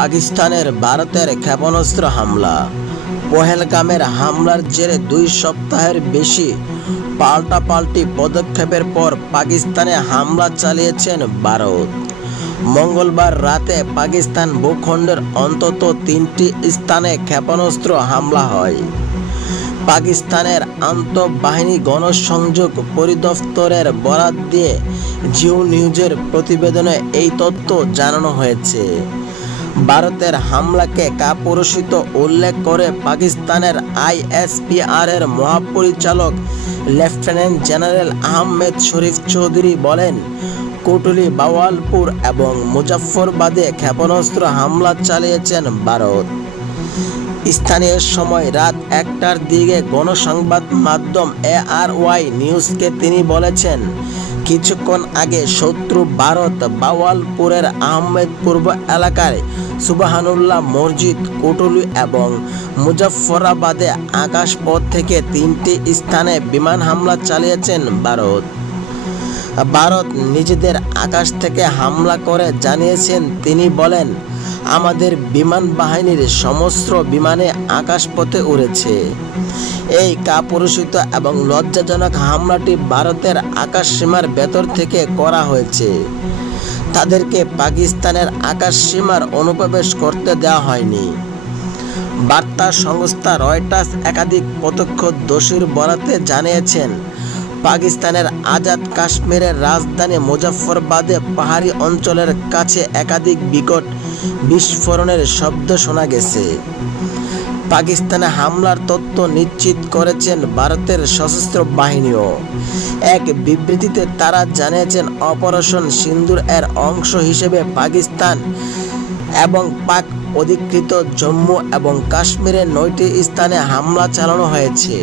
পাকিস্তানের ভারতের ক্ষেপণাস্ত্র হামলা। পহেলগামের হামলার জেরে 2 সপ্তাহের বেশি পাল্টাপাল্টি পদক্ষেপের পর পাকিস্তানে হামলা চালিয়েছেন ভারত। মঙ্গলবার রাতে পাকিস্তান ভূখণ্ডের অন্তত 3টি স্থানে ক্ষেপণাস্ত্র হামলা হয়। পাকিস্তানের আন্তঃবাহিনী গণসংযোগ পরিদপ্তরের বরাত দিয়ে জিও নিউজের প্রতিবেদনে এই তথ্য জানানো হয়েছে। ভারতের হামলাকে কাপুরুষিত উল্লেখ করে পাকিস্তানের আইএসপিআরের মহাপরিচালক লেফটেন্যান্ট জেনারেল আহমেদ শরীফ চৌধুরী বলেন, কোটলি, বাওয়ালপুর এবং মুজাফফরবাদে ক্ষেপণাস্ত্র হামলা চালিয়েছেন ভারত। স্থানীয় সময় রাত 1টার দিকে গণসংবাদ মাধ্যম ARY নিউজকে তিনি বলেছেন, কিছুক্ষণ আগে শত্রু ভারত বাওয়ালপুরের আহমেদপুর এলাকায় সুবহানুল্লাহ মসজিদ, কোটলি এবং মুজাফফরাবাদে আকাশপথ থেকে 3টি স্থানে বিমান হামলা চালিয়েছেন ভারত। ভারত নিজেদের আকাশ থেকে হামলা করে জানিয়েছেন, তিনি বলেন, আমাদের বিমান বাহিনীর সমস্ত বিমানে আকাশপথে উড়েছে। এই কাপুরুষিত এবং লজ্জাজনক হামলাটি ভারতের আকাশসীমার ভেতর থেকে করা হয়েছে। তাদেরকে পাকিস্তানের আকাশসীমার অনুপ্রবেশ করতে দেওয়া হয়নি। বার্তা সংস্থা রয়টার্স একাধিক প্রত্যক্ষদর্শীর বরাতে জানিয়েছেন, পাকিস্তানের আজাদ কাশ্মীরের রাজধানী মুজাফফরবাদে পাহাড়ি অঞ্চলের কাছে একাধিক বিকট বিস্ফোরণের শব্দ শোনা গেছে। পাকিস্তানে হামলার তথ্য নিশ্চিত করেছেন ভারতের সশস্ত্র বাহিনীও। এক বিবৃতিতে তারা জানিয়েছেন, অপারেশন সিন্দুর এর অংশ হিসেবে পাকিস্তান এবং পাক অধিকৃত জম্মু এবং কাশ্মীরের 9টি স্থানে হামলা চালানো হয়েছে।